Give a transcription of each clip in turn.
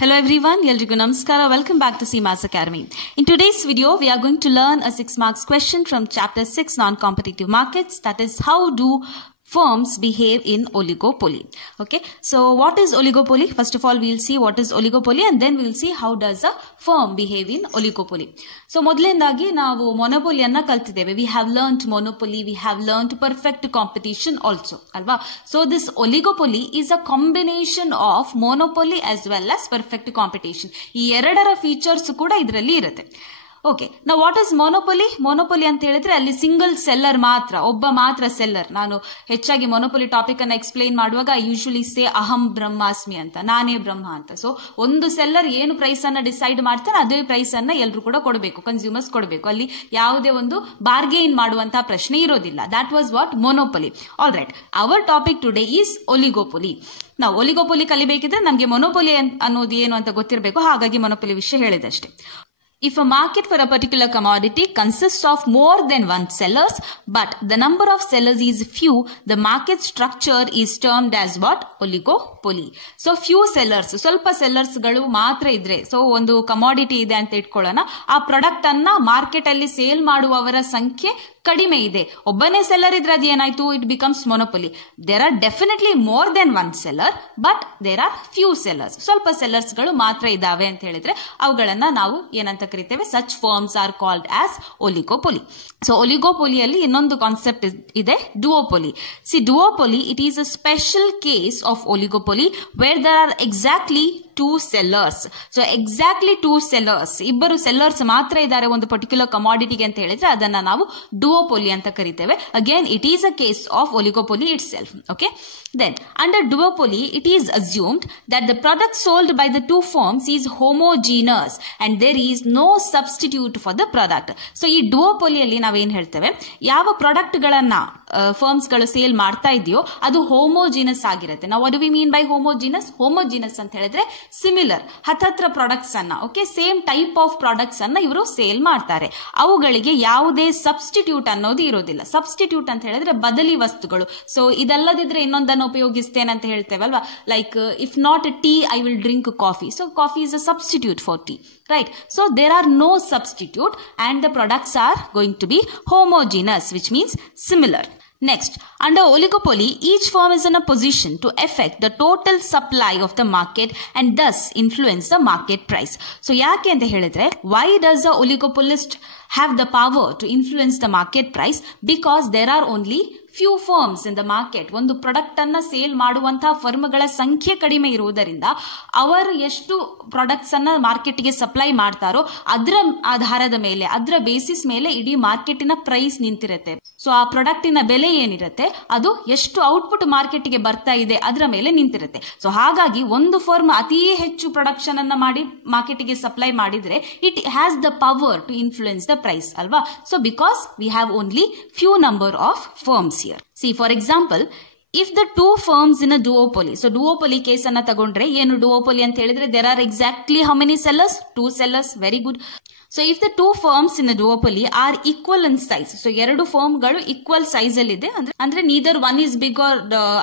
Hello everyone, Yelrigu Namaskara. Welcome back to SEEMA'S Academy. In today's video, we are going to learn a 6 marks question from chapter 6 non-competitive markets. That is, how do firms behave in oligopoly? Okay, so what is oligopoly? First of all, we'll see what is oligopoly and then we'll see how does a firm behave in oligopoly. So ಮೊದಲನೇದಾಗಿ ನಾವು ಮೊನೊಪೊಲಿಯನ್ನ ಕಲ್ತಿದ್ದೇವೆ. We have learnt monopoly, we have learnt perfect competition also, ಅಲ್ವಾ? So this oligopoly is a combination of monopoly as well as perfect competition. ಈ ಎರಡರ features ಕೂಡ ಇದರಲ್ಲಿ ಇರುತ್ತೆ. Okay, ನಾವು ವಾಟ್ ಇಸ್ ಮೊನೊಪೊಲಿ? ಮೊನೊಪೊಲಿ ಅಂತ ಹೇಳಿದ್ರೆ ಅಲ್ಲಿ ಸಿಂಗಲ್ ಸೆಲ್ಲರ್ ಮಾತ್ರ, ಒಬ್ಬ ಮಾತ್ರ ಸೆಲ್ಲರ್. ನಾನು ಹೆಚ್ಚಾಗಿ ಮೊನೊಪೊಲಿ ಟಾಪಿಕ್ ಅನ್ನ ಎಕ್ಸ್ಪ್ಲೈನ್ ಮಾಡುವಾಗ ಯೂಶುವಲಿ ಸೇ ಅಹಂ ಬ್ರಹ್ಮಾಸ್ಮಿ ಅಂತ, ನಾನೇ ಬ್ರಹ್ಮ ಅಂತ. ಸೊ ಒಂದು ಸೆಲ್ಲರ್ ಏನು ಪ್ರೈಸ್ ಅನ್ನ ಡಿಸೈಡ್ ಮಾಡ್ತಾರೆ ಅದೇ ಪ್ರೈಸ್ ಅನ್ನ ಎಲ್ಲರೂ ಕೂಡ ಕೊಡಬೇಕು, ಕನ್ಸ್ಯೂಮರ್ಸ್ ಕೊಡಬೇಕು. ಅಲ್ಲಿ ಯಾವುದೇ ಒಂದು ಬಾರ್ಗೇನ್ ಮಾಡುವಂತಹ ಪ್ರಶ್ನೆ ಇರೋದಿಲ್ಲ. That was what monopoly. All right, our topic today is oligopoly. ನಾವು ಒಲಿಗೋಪೊಲಿ ಕಲಿಬೇಕಿದ್ರೆ ನಮಗೆ ಮೊನೊಪೊಲಿ ಅನ್ನೋದು ಏನು ಅಂತ ಗೊತ್ತಿರಬೇಕು. ಹಾಗಾಗಿ ಮೊನೊಪೊಲಿ ವಿಷಯ ಹೇಳಿದಷ್ಟೇ. If a market for a particular commodity consists of more than one sellers, but the number of sellers is few, the market structure is termed as what? Oligopoly. So few sellers, ಸ್ವಲ್ಪ sellers ಗಳು ಮಾತ್ರ ಇದ್ರೆ, so ಒಂದು commodity ಇದೆ ಅಂತ ಇಟ್ಕೊಳ್ಳೋಣ, ಆ product ಅನ್ನ ಮಾರ್ಕೆಟ್ ಅಲ್ಲಿ ಸೇಲ್ ಮಾಡುವವರ ಸಂಖ್ಯೆ ಕಡಿಮೆ ಇದೆ. ಒಬ್ಬನೇ ಸೆಲ್ಲರ್ ಇದ್ರೆ ಅದು ಏನಾಯ್ತು? It becomes monopoly. There are definitely more than one seller, but there are few sellers. ಸ್ವಲ್ಪ ಸೆಲ್ಲರ್ಸ್ ಗಳು ಮಾತ್ರ ಇದಾವೆ ಅಂತ ಹೇಳಿದ್ರೆ ಅವುಗಳನ್ನ ನಾವು ಏನಂತ ಕರಿತೇವೆ? Such firms are called as oligopoly. So ಒಲಿಗೋಪೊಲಿಯಲ್ಲಿ ಇನ್ನೊಂದು ಕಾನ್ಸೆಪ್ಟ್ ಇದೆ, duopoly. See duopoly, it is a special case of oligopoly where there are exactly two sellers. So exactly two sellers, ಇಬ್ಬರು ಸೆಲ್ಲರ್ಸ್ ಮಾತ್ರ ಇದ್ದಾರೆ ಒಂದು ಪರ್ಟಿಕ್ಯುಲರ್ ಕಮಾಡಿಟಿಗೆ ಅಂತ ಹೇಳಿದ್ರೆ ಅದನ್ನ ನಾವು ಡುವೋಪೊಲಿ ಅಂತ ಕರಿತೇವೆ. Again it is a case of oligopoly itself. Okay, then under duopoly it is assumed that the product sold by the two firms is homogeneous and there is no substitute for the product. So ಈ ಡುವೋಪೊಲಿಯಲ್ಲಿ ನಾವೇನ್ ಹೇಳ್ತೇವೆ? ಯಾವ product ಗಳನ್ನ firms ಗಳು sale ಮಾಡ್ತಾ ಇದೆಯೋ ಅದು ಹೋಮೋಜಿನಸ್ ಆಗಿರುತ್ತೆ. ನಾವು what do we mean by homogeneous? Homogeneous ಅಂತ ಹೇಳಿದ್ರೆ ಸಿಮಿಲರ್, ಹತ್ತತ್ರ ಪ್ರಾಡಕ್ಟ್ಸ್ ಅನ್ನ, okay, same type of products ಅನ್ನ ಇವರು ಸೇಲ್ ಮಾಡ್ತಾರೆ. ಅವುಗಳಿಗೆ ಯಾವುದೇ ಸಬ್ಸ್ಟಿಟ್ಯೂಟ್ ಅನ್ನೋದು ಇರೋದಿಲ್ಲ. ಸಬ್ಸ್ಟಿಟ್ಯೂಟ್ ಅಂತ ಹೇಳಿದ್ರೆ ಬದಲಿ ವಸ್ತುಗಳು. ಸೊ ಇದಲ್ಲದಿದ್ರೆ ಇನ್ನೊಂದನ್ನು ಉಪಯೋಗಿಸ್ತೇನೆ ಅಂತ ಹೇಳ್ತೇವಲ್ವಾ? Like if not tea I will drink coffee. So coffee is a substitute for tea, right? So there are no substitute and the products are going to be homogeneous, which means similar. Next, under oligopoly, each firm is in a position to affect the total supply of the market and thus influence the market price. So ಯಾಕೆ ಅಂತ ಹೇಳಿದ್ರೆ, why does a oligopolist have the power to influence the market price? Because there are only few firms in the market. ಒಂದು product ಅನ್ನ sale ಮಾಡುವಂತಹ ಫರ್ಮ್ಗಳ ಸಂಖ್ಯೆ ಕಡಿಮೆ ಇರುವುದರಿಂದ ಅವರು ಎಷ್ಟು ಪ್ರಾಡಕ್ಟ್ಸ್ ಅನ್ನ ಮಾರ್ಕೆಟ್ಗೆ ಸಪ್ಲೈ ಮಾಡ್ತಾರೋ ಅದರ ಆಧಾರದ ಮೇಲೆ, ಅದರ ಬೇಸಿಸ್ ಮೇಲೆ ಇಡೀ ಮಾರ್ಕೆಟಿನ ಪ್ರೈಸ್ ನಿಂತಿರುತ್ತೆ. ಸೊ ಆ ಪ್ರಾಡಕ್ಟಿನ ಬೆಲೆ ಏನಿರುತ್ತೆ ಅದು ಎಷ್ಟು ಔಟ್ಪುಟ್ ಮಾರ್ಕೆಟ್ಗೆ ಬರ್ತಾ ಇದೆ ಅದರ ಮೇಲೆ ನಿಂತಿರುತ್ತೆ. ಸೊ ಹಾಗಾಗಿ ಒಂದು ಫರ್ಮ್ ಅತಿ ಹೆಚ್ಚು ಪ್ರೊಡಕ್ಷನ್ ಅನ್ನ ಮಾಡಿ ಮಾರ್ಕೆಟ್ಗೆ ಸಪ್ಲೈ ಮಾಡಿದ್ರೆ it has the power to influence the price, ಅಲ್ವಾ? So because we have only few number of firms here. See, for example, if the two firms in a duopoly, so duopoly case anna tagondre ಏನು duopoly ಅಂತ ಹೇಳಿದ್ರೆ there are exactly how many sellers? Two sellers. Very good. So if the two firms in a duopoly are equal in size, so ಎರಡು firm ಗಳು equal size ಅಲ್ಲಿ ಇದೆ ಅಂದ್ರೆ neither one is big or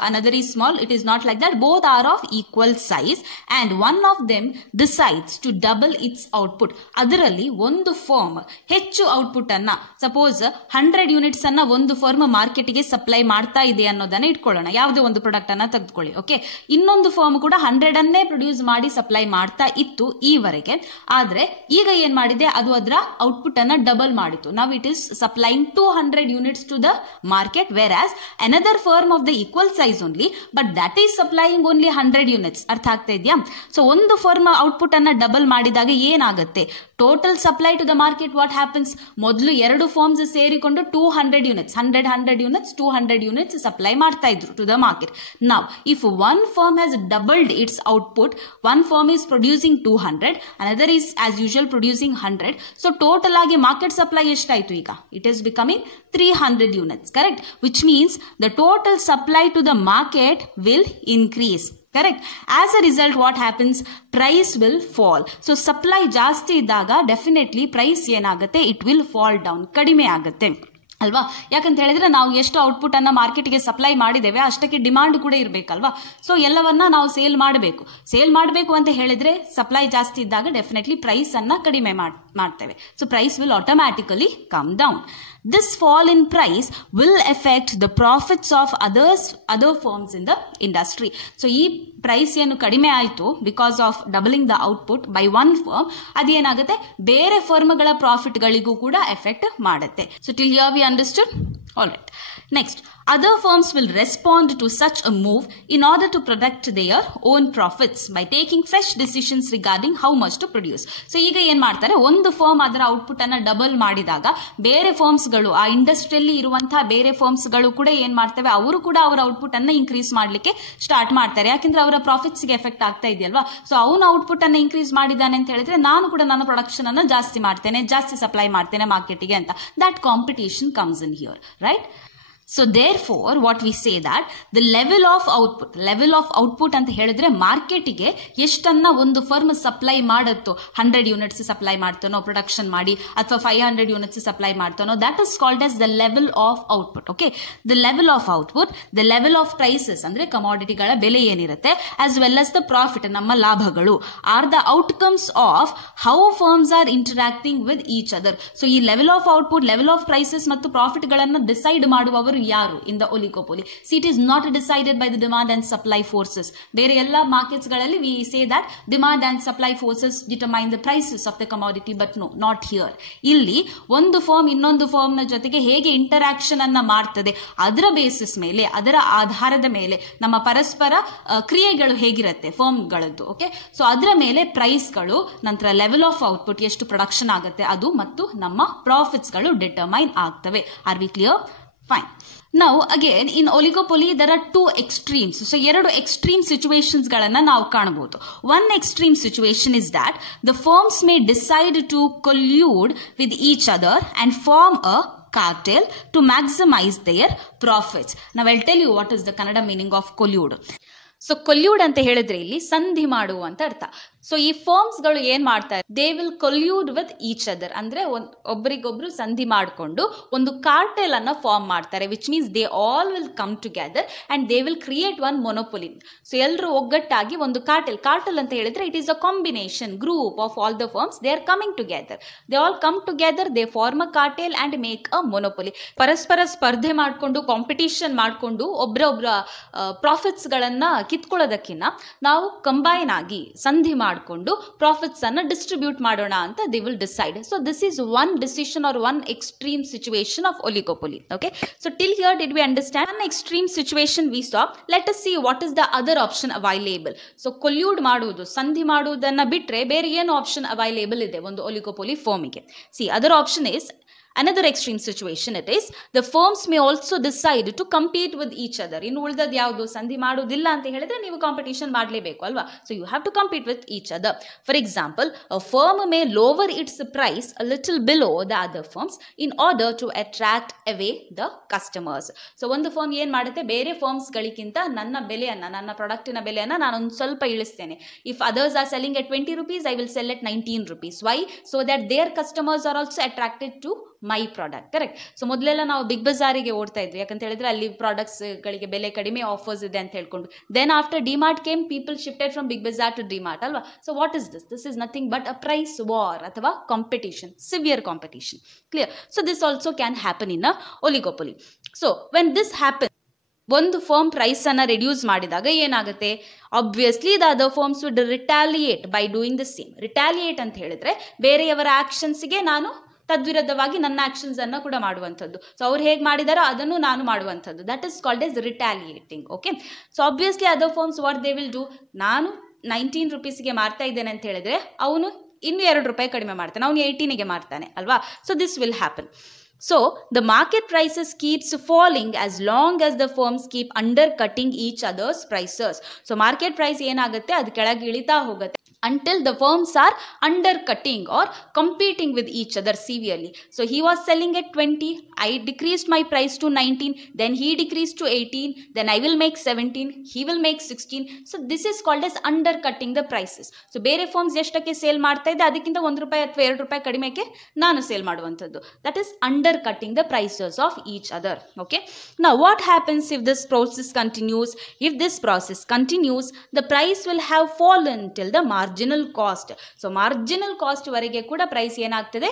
another is small, it is not like that. Both are of equal size and one of them decides to double its output. ಅದರಲ್ಲಿ ಒಂದು firm ಹೆಚ್ಚು output ಅನ್ನ, suppose 100 units ಅನ್ನ ಒಂದು firm market ಗೆ supply ಮಾಡ್ತಾ ಇದೆ ಅನ್ನೋದನ್ನ ಇಟ್ಕೊಳ್ಳೋಣ. ಯಾವುದೇ ಒಂದು ಪ್ರಾಡಕ್ಟ್ ಅನ್ನ ತೆಗೆದುಕೊಳ್ಳಿ. ಓಕೆ, ಇನ್ನೊಂದು ಫರ್ಮ್ ಕೂಡ 100 ಅನ್ನೇ ಪ್ರೊಡ್ಯೂಸ್ ಮಾಡಿ ಸಪ್ಲೈ ಮಾಡ್ತಾ ಇತ್ತು ಈವರೆಗೆ. ಆದ್ರೆ ಈಗ ಏನ್ ಮಾಡಿದೆ? ಅದು ಅದರ ಔಟ್ಪುಟ್ ಅನ್ನ ಡಬಲ್ ಮಾಡಿತು. Now it is supplying 200 units to the market, whereas another firm of the equal size only, but that is supplying only 100 units. ಅರ್ಥ ಆಗ್ತಾ ಇದೆಯಾ? ಸೊ ಒಂದು ಫರ್ಮ್ ಔಟ್ಪುಟ್ ಅನ್ನ ಡಬಲ್ ಮಾಡಿದಾಗ ಏನಾಗುತ್ತೆ? Total supply to the market what happens? ಮೊದಲು ಎರಡು firms ಸೇರಿಕೊಂಡು 200 ಯೂನಿಟ್ಸ್, 100 ಯೂನಿಟ್ಸ್, 200 ಯೂನಿಟ್ಸ್ ಸಪ್ಲೈ ಮಾಡ್ತಾ ಇದ್ರು to the market. Now if one firm has doubled its output, one firm is producing 200, another is as usual producing 100. So total ಆಗಿ market supply ಎಷ್ಟಾಯ್ತು ಈಗ? It is becoming 300 units, correct? Which means the total supply to the market will increase. Correct. As a result, what happens? Price will fall. So supply ಜಾಸ್ತಿ ಇದ್ದಾಗ definitely price ಏನಾಗುತ್ತೆ? It will fall down. ಕಡಿಮೆ ಆಗುತ್ತೆ. ಅಲ್ವಾ? ಯಾಕಂತ ಹೇಳಿದ್ರೆ ನಾವು ಎಷ್ಟು ಔಟ್ಪುಟ್ ಅನ್ನ ಮಾರ್ಕೆಟ್ಗೆ ಸಪ್ಲೈ ಮಾಡಿದ್ದೇವೆ ಅಷ್ಟಕ್ಕೆ ಡಿಮಾಂಡ್ ಕೂಡ ಇರಬೇಕಲ್ವಾ? ಸೊ ಎಲ್ಲವನ್ನ ನಾವು ಸೇಲ್ ಮಾಡಬೇಕು ಅಂತ ಹೇಳಿದ್ರೆ ಸಪ್ಲೈ ಜಾಸ್ತಿ ಇದ್ದಾಗ ಡೆಫಿನೆಟ್ಲಿ ಪ್ರೈಸ್ ಅನ್ನ ಕಡಿಮೆ ಮಾಡ್ತೇವೆ. So price will automatically come down. This fall in price will affect the profits of other firms in the industry. So ಈ ಪ್ರೈಸ್ ಏನು ಕಡಿಮೆ ಆಯಿತು because of doubling the output by one firm, ಅದೇನಾಗುತ್ತೆ ಬೇರೆ ಫರ್ಮ್ಗಳ ಪ್ರಾಫಿಟ್ಗಳಿಗೂ ಕೂಡ ಎಫೆಕ್ಟ್ ಮಾಡುತ್ತೆ. So till here V understood? All right. Next, other firms will respond to such a move in order to protect their own profits by taking fresh decisions regarding how much to produce. So ಈಗ ಏನ್ ಮಾಡ್ತಾರೆ, ಒಂದು firm ಅದರ output ಅನ್ನ double ಮಾಡಿದಾಗ ಬೇರೆ firms ಗಳು, ಆ ಇಂಡಸ್ಟ್ರಿಯಲ್ಲಿ ಇರುವಂತಹ ಬೇರೆ ಫರ್ಮ್ಸ್ ಗಳು ಕೂಡ ಏನ್ ಮಾಡ್ತವೆ, ಅವರು ಕೂಡ ಅವರ ಔಟ್ಪುಟ್ ಅನ್ನ ಇನ್ಕ್ರೀಸ್ ಮಾಡ್ಲಿಕ್ಕೆ ಸ್ಟಾರ್ಟ್ ಮಾಡ್ತಾರೆ. ಯಾಕಂದ್ರೆ ಅವರ ಪ್ರಾಫಿಟ್ಸ್ ಗೆ ಎಫೆಕ್ಟ್ ಆಗ್ತಾ ಇದೆಯಲ್ವಾ? ಸೊ ಅವನ ಔಟ್ಪುಟ್ ಅನ್ನ ಇನ್ಕ್ರೀಸ್ ಮಾಡಿದ್ದಾನೆ ಅಂತ ಹೇಳಿದ್ರೆ ನಾನು ಕೂಡ ನನ್ನ ಪ್ರೊಡಕ್ಷನ್ ಅನ್ನ ಜಾಸ್ತಿ ಮಾಡ್ತೇನೆ, ಜಾಸ್ತಿ ಸಪ್ಲೈ ಮಾಡ್ತೇನೆ ಮಾರ್ಕೆಟ್ಗೆ ಅಂತ. That competition comes in here, right? So therefore what we say that the level of output ಅಂತ ಹೇಳಿದ್ರೆ ಮಾರ್ಕೆಟಿಗೆ ಎಷ್ಟನ್ನ ಒಂದು ಫರ್ಮ್ ಸಪ್ಲೈ ಮಾಡುತ್ತೋ, 100 ಯೂನಿಟ್ಸ್ ಸಪ್ಲೈ ಮಾಡ್ತಾನೋ ಪ್ರೊಡಕ್ಷನ್ ಮಾಡಿ, ಅಥವಾ 500 ಯೂನಿಟ್ಸ್ ಸಪ್ಲೈ ಮಾಡ್ತಾನೋ, that is called as the level of output. Okay, the level of output, the level of prices ಅಂದ್ರೆ ಕಮಾಡಿಟಿಗಳ ಬೆಲೆ ಏನಿರುತ್ತೆ, as well as the profit ನಮ್ಮ ಲಾಭಗಳು, are the outcomes of how firms are interacting with each other. So ಈ level of output, level of prices ಮತ್ತು profit ಗಳನ್ನ decide ಮಾಡುವವರು ಯಾರು in the oligopoly? See, it is not decided by the demand and supply forces. ಬೇರೆ ಎಲ್ಲ markets ಗಳಲ್ಲಿ we say that demand and supply forces determine the prices of the commodity, but no, not here. ಇಲ್ಲಿ ಒಂದು firm ಇನ್ನೊಂದು firm ನ ಜೊತೆಗೆ ಹೇಗೆ interaction ಅನ್ನ ಮಾಡ್ತದೆ ಅದರ ಬೇಸಿಸ್ ಮೇಲೆ, ಅದರ ಆಧಾರದ ಮೇಲೆ ನಮ್ಮ ಪರಸ್ಪರ ಕ್ರಿಯೆಗಳು ಹೇಗಿರುತ್ತೆ ಫರ್ಮ್ ಗಳದ್ದು. ಓಕೆ, ಸೊ ಅದರ ಮೇಲೆ ಪ್ರೈಸ್ ಗಳು, ನಂತರ ಲೆವೆಲ್ ಆಫ್ ಔಟ್ಪುಟ್, ಎಷ್ಟು ಪ್ರೊಡಕ್ಷನ್ ಆಗುತ್ತೆ ಅದು, ಮತ್ತು ನಮ್ಮ ಪ್ರಾಫಿಟ್ಸ್ ಗಳು ಡಿಟರ್ಮೈನ್ ಆಗ್ತವೆ. Are we clear? Fine. Now again in oligopoly there are two extremes. So ಎರಡು extreme situations ಗಳನ್ನ ನಾವು ಕಾಣಬಹುದು. One extreme situation is that the firms may decide to collude with each other and form a cartel to maximize their profits. Now I'll tell you what is the Kannada meaning of collude. So collude ಅಂತ ಹೇಳಿದ್ರೆ ಇಲ್ಲಿ ಸಂಧಿ ಮಾಡುವ ಅಂತ ಅರ್ಥ. So ಈ firms ಗಳು ಏನ್ ಮಾಡ್ತಾರೆ, they will collude with each other, ಅಂದ್ರೆ ಒಬ್ಬರಿಗೊಬ್ರು ಸಂಧಿ ಮಾಡಿಕೊಂಡು ಒಂದು ಕಾರ್ಟೆಲ್ ಅನ್ನ ಫಾರ್ಮ್ ಮಾಡ್ತಾರೆ, which means they all will come together and they will create one monopoly. So ಎಲ್ಲರೂ ಒಗ್ಗಟ್ಟಾಗಿ ಒಂದು ಕಾರ್ಟೆಲ್ ಅಂತ ಹೇಳಿದ್ರೆ it is a combination group of all the firms, they are coming together, they all come together, they form a cartel and make a monopoly. ಪರಸ್ಪರ ಸ್ಪರ್ಧೆ ಮಾಡಿಕೊಂಡು, competition ಮಾಡಿಕೊಂಡು ಒಬ್ಬರೊಬ್ಬರ profits ಗಳನ್ನ ಕಿತ್ಕೊಳ್ಳೋದಕ್ಕಿಂತ ನಾವು ಕಂಬೈನ್ ಆಗಿ ಸಂಧಿ ಮಾಡಿಕೊಂಡು ಪ್ರಾಫಿಟ್ಸ್ ಅನ್ನ ಡಿಸ್ಟ್ರಿಬ್ಯೂಟ್ ಮಾಡೋಣ ಅಂತ they will decide. So this is one decision or one extreme situation of oligopoly. Okay, so till here did we understand one extreme situation we saw? Let us see what is the other option available. So collude ಮಾಡುವುದು, ಸಂಧಿ ಮಾಡುವುದನ್ನ ಬಿಟ್ರೆ ಬೇರೆ ಏನು option available ಇದೆ ಒಂದು oligopoly ಫರ್ಮಿಗೆ? See, other option is another extreme situation. It is the firms may also decide to compete with each other. ಇನ್ನು ಉಳಿದದ್ದು ಯಾವುದು, ಸಂಧಿ ಮಾಡೋದಿಲ್ಲ ಅಂತ ಹೇಳಿದ್ರೆ ನೀವು ಕಾಂಪಿಟೇಷನ್ ಮಾಡಲೇಬೇಕು ಅಲ್ವಾ? So you have to compete with each other. For example, a firm may lower its price a little below the other firms in order to attract away the customers. So ಒಂದು firm ಏನ್ ಮಾಡುತ್ತೆ, ಬೇರೆ firms ಗಳಿಗಿಂತ ನನ್ನ ಬೆಲೆಯನ್ನ, ನನ್ನ ಪ್ರಾಡಕ್ಟಿನ ಬೆಲೆಯನ್ನ ನಾನು ಒಂದು ಸ್ವಲ್ಪ ಇಳಿಸ್ತೇನೆ. If others are selling at 20 rupees, I will sell at 19 rupees. Why? So that their customers are also attracted to my product. Correct. So ಮೊದಲೆಲ್ಲ ನಾವು ಬಿಗ್ ಬಜಾರಿಗೆ ಓಡ್ತಾ ಇದ್ವಿ, ಯಾಕಂತ ಹೇಳಿದ್ರೆ ಅಲ್ಲಿ ಪ್ರಾಡಕ್ಟ್ಸ್ ಗಳಿಗೆ ಬೆಲೆ ಕಡಿಮೆ, ಆಫರ್ಸ್ ಇದೆ ಅಂತ ಹೇಳ್ಕೊಂಡು. Then after DMart came, people shifted from Big Bazaar to DMart ಅಲ್ವಾ? So what is this? This is nothing but a price war ಅಥವಾ competition, severe competition. Clear? So this also can happen in a oligopoly. So when this happen, ಒಂದು firm price ಅನ್ನ reduce ಮಾಡಿದಾಗ ಏನಾಗುತ್ತೆ, obviously the other firms would retaliate by doing the same. Retaliate ಅಂತ ಹೇಳಿದ್ರೆ ಬೇರೆಯವರ ಆಕ್ಷನ್ಸ್ಗೆ ನಾನು ತದ್ವಿರುದ್ಧವಾಗಿ ನನ್ನ ಆಕ್ಷನ್ಸ್ ಅನ್ನ ಕೂಡ ಮಾಡುವಂಥದ್ದು. ಸೊ ಅವ್ರು ಹೇಗೆ ಮಾಡಿದಾರೋ ಅದನ್ನು ನಾನು ಮಾಡುವಂಥದ್ದು. That is called as retaliating. Okay, so obviously other firms what they will do, ನಾನು 19 rupeesಗೆ ಮಾರ್ತಾ ಇದ್ದೇನೆ ಅಂತ ಹೇಳಿದ್ರೆ ಅವನು ಇನ್ನು 2 ರೂಪಾಯಿ ಕಡಿಮೆ ಮಾಡ್ತಾನೆ, ಅವನು 18ಗೆ ಮಾರ್ತಾನೆ ಅಲ್ವಾ? So this will happen. So the market prices keeps falling as long as the firms keep undercutting each other's prices. So market price ಏನಾಗುತ್ತೆ, ಅದು ಕೆಳಗೆ ಇಳಿತಾ ಹೋಗುತ್ತೆ until the firms are undercutting or competing with each other severely. So he was selling at 20, I decreased my price to 19, then he decreased to 18, then I will make 17, he will make 16. So this is called as undercutting the prices. So ಬೇರೆ firms ಎಷ್ಟಕ್ಕೆ sale ಮಾಡ್ತಾ ಇದೆ ಅದಕ್ಕಿಂತ 1 ರೂಪಾಯಿ ಅಥವಾ 2 ರೂಪಾಯಿ ಕಡಿಮೆಗೆ ನಾನು ಸೇಲ್ ಮಾಡುವಂಥದ್ದು. That is under undercutting the prices of each other. Okay, now what happens if this process continues? If this process continues, the price will have fallen till the marginal cost. So marginal cost ವರೆಗೆ ಕೂಡ price ಏನಾಗ್ತದೆ,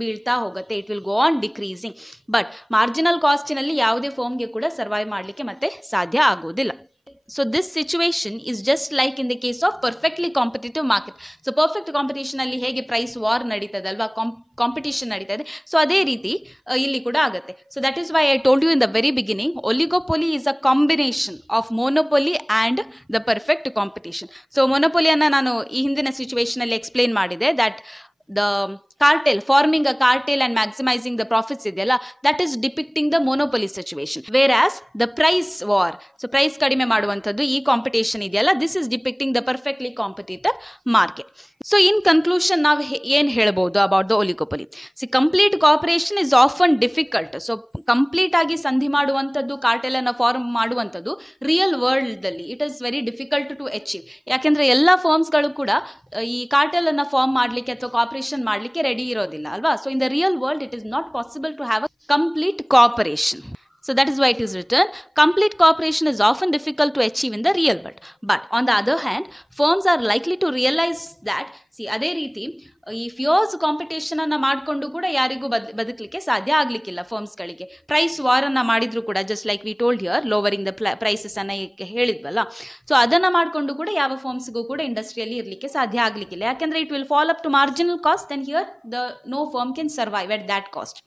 ಬೀಳ್ತಾ ಹೋಗುತ್ತೆ. It will go on decreasing. But marginal ಕಾಸ್ಟಿನಲ್ಲಿ ಯಾವುದೇ ಫರ್ಮ್ಗೆ ಕೂಡ survive ಮಾಡಲಿಕ್ಕೆ ಮತ್ತೆ ಸಾಧ್ಯ ಆಗೋದಿಲ್ಲ. So this situation is just like in the case of perfectly competitive market. So perfect competition ಅಲ್ಲಿ ಹೇಗೆ ಪ್ರೈಸ್ ವಾರ್ ನಡೀತದೆ ಅಲ್ವಾ, ಕಾಂಪಿಟಿಷನ್ ನಡೀತಾ ಇದೆ, ಸೊ ಅದೇ ರೀತಿ ಇಲ್ಲಿ ಕೂಡ ಆಗುತ್ತೆ. So that is why I told you in the very beginning, oligopoly is a combination of monopoly and the perfect competition. So ಮೊನೊಪೊಲಿಯನ್ನು ನಾನು ಈ ಹಿಂದಿನ ಸಿಚುವೇಶನ್ ಅಲ್ಲಿ ಎಕ್ಸ್ಪ್ಲೇನ್ ಮಾಡಿದೆ, that the cartel, forming a cartel and maximizing the profits ಇದೆಯಲ್ಲ, that is depicting the monopoly situation, whereas the price war, so price ಕಡಿಮೆ ಮಾಡುವಂಥದ್ದು ಈ ಕಾಂಪಿಟೇಷನ್ ಇದೆಯಲ್ಲ, this is depicting the perfectly competitive market. So in conclusion, ನಾವು ಏನು ಹೇಳ್ಬೋದು about the oligopoly? See, complete cooperation is often difficult. So complete ಆಗಿ ಸಂಧಿ ಮಾಡುವಂಥದ್ದು, ಕಾರ್ಟೆಲ್ ಅನ್ನು ಫಾರ್ಮ್ ಮಾಡುವಂಥದ್ದು ರಿಯಲ್ ವರ್ಲ್ಡ್ ಅಲ್ಲಿ it is very difficult to achieve. ಯಾಕೆಂದ್ರೆ ಎಲ್ಲ ಫರ್ಮ್ಸ್ಗಳು ಕೂಡ ಈ ಕಾರ್ಟೆಲ್ ಅನ್ನು ಫಾರ್ಮ್ ಮಾಡಲಿಕ್ಕೆ ಅಥವಾ ಕಾಪರೇಷನ್ ಮಾಡಲಿಕ್ಕೆ ರೆಡಿ ಇರೋದಿಲ್ಲ ಅಲ್ವಾ. So in the real world it is not possible to have a complete cooperation. So that is why it is written, complete cooperation is often difficult to achieve in the real world. But on the other hand, firms are likely to realize that, see, ಅದೇ ರೀತಿ ಈ ಫ್ಯೂರ್ಸ್ competition ಅನ್ನ ಮಾಡಿಕೊಂಡು ಕೂಡ ಯಾರಿಗೂ ಬದುಕಲಿಕ್ಕೆ ಸಾಧ್ಯ ಆಗ್ಲಿಕ್ಕಿಲ್ಲ ಫರ್ಮ್ಸ್ಗಳಿಗೆ. Price war ಅನ್ನ ಮಾಡಿದ್ರು ಕೂಡ, just like we told here, lowering the prices ಅನ್ನ ಹೇಳಿದ್ವಲ್ಲ, ಸೊ ಅದನ್ನ ಮಾಡಿಕೊಂಡು ಕೂಡ ಯಾವ ಫರ್ಮ್ಸ್ಗೂ ಕೂಡ ಇಂಡಸ್ಟ್ರಿಯಲ್ಲಿ ಇರಲಿಕ್ಕೆ ಸಾಧ್ಯ ಆಗ್ಲಿಕ್ಕಿಲ್ಲ. ಯಾಕೆಂದ್ರೆ it will fall up to marginal cost, then here the no firm can survive at that cost.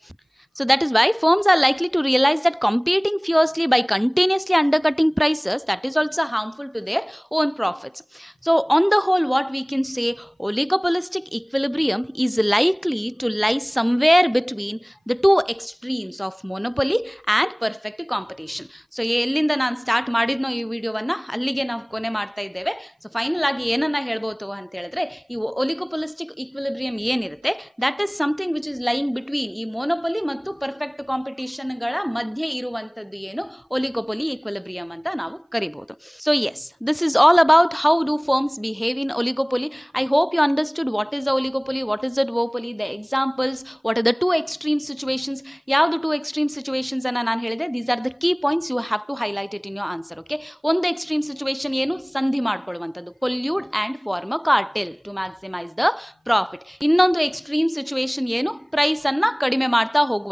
So that is why firms are likely to realize that competing fiercely by continuously undercutting prices, that is also harmful to their own profits. So on the whole, what we can say, oligopolistic equilibrium is likely to lie somewhere between the two extremes of monopoly and perfect competition. So ಎಲ್ಲಿಂದ ನಾನು start ಮಾಡಿದ್ನೋ ಈ ವಿಡಿಯೋವನ್ನ ಅಲ್ಲಿಗೆ ನಾವು ಕೊನೆ ಮಾಡ್ತಾ ಇದ್ದೇವೆ. So final ಆಗಿ ಏನನ್ನ ಹೇಳ್ಬೋದು ಅಂತ ಹೇಳಿದ್ರೆ, ಈ oligopolistic equilibrium ಏನಿರುತ್ತೆ, that is something which is lying between ಈ monopoly ಮತ್ತು ಪರ್ಫೆಕ್ಟ್ ಕಾಂಪಿಟೇಷನ್ಗಳ ಮಧ್ಯೆ ಇರುವಂತದ್ದು ಏನು, ಒಲಿಗೋಪೊಲಿ ಈಕ್ವಿಲಿಬ್ರಿಯಂ ಅಂತ ನಾವು ಕರಿಬಹುದು. So yes, this is all about how do firms behave in oligopoly. I hope you understood what is the oligopoly, what is the duopoly, the examples, what are the two extreme situations. ಯಾವುದು two extreme situations ಅನ್ನ ನಾನು ಹೇಳಿದೆ, these are the key points, you have to highlight it in your answer. Okay, ಒಂದು extreme situation ಏನು, ಸಂಧಿ ಮಾಡ್ಕೊಳ್ಳುವಂಥದ್ದು, collude and form a cartel to maximise the profit. ಇನ್ನೊಂದು extreme situation ಏನು, ಪ್ರೈಸ್ ಅನ್ನ ಕಡಿಮೆ ಮಾಡ್ತಾ ಹೋಗುವಂಥದ್ದು,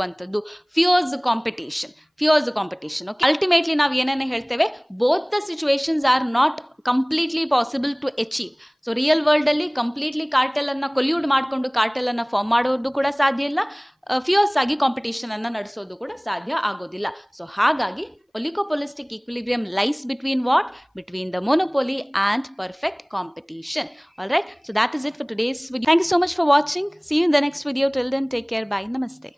ಫಿಯರ್ಸ್ ಕಾಂಪಿಟೇಷನ್. ಓಕೆ, ಅಲ್ಟಿಮೇಟ್ಲಿ ನಾವು ಏನೇನು ಹೇಳ್ತೇವೆ, both the situations are not completely possible to achieve. So real world ಅಲ್ಲಿ ಕಂಪ್ಲೀಟ್ಲಿ ಕಾರ್ಟೆಲ್ ಅನ್ನ ಕೊಲ್ಯೂಡ್ ಮಾಡಿಕೊಂಡು ಕಾರ್ಟೆಲ್ ಅನ್ನ ಫಾರ್ಮ್ ಮಾಡೋದು ಕೂಡ ಸಾಧ್ಯ ಇಲ್ಲ, ಫಿಯರ್ಸ್ ಆಗಿ ಕಾಂಪಿಟೇಷನ್ ಅನ್ನ ನಡೆಸೋದು ಕೂಡ ಸಾಧ್ಯ ಆಗೋದಿಲ್ಲ. ಸೊ ಹಾಗಾಗಿ oligopolistic equilibrium lies between what? Between the monopoly and perfect competition. Alright, so that is it for today's video. Thank you so much for watching. See you in the next video. Till then, take care. Bye. Namaste.